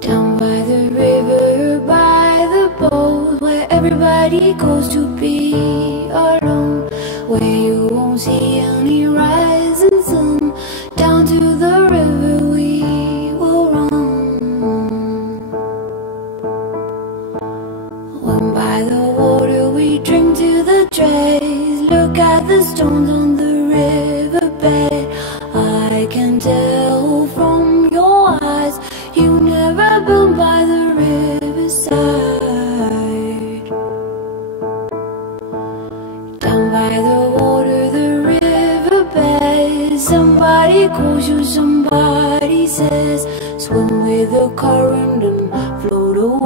Down by the river, by the boat, where everybody goes to be alone, where you won't see any rising sun. Down to the river we will run. When by the water we drink to the dregs, look at the stones on the riverbed. I can tell from your eyes you never been by the riverside. Down by the water, the riverbed, somebody calls you, somebody says, swim with the current and float away.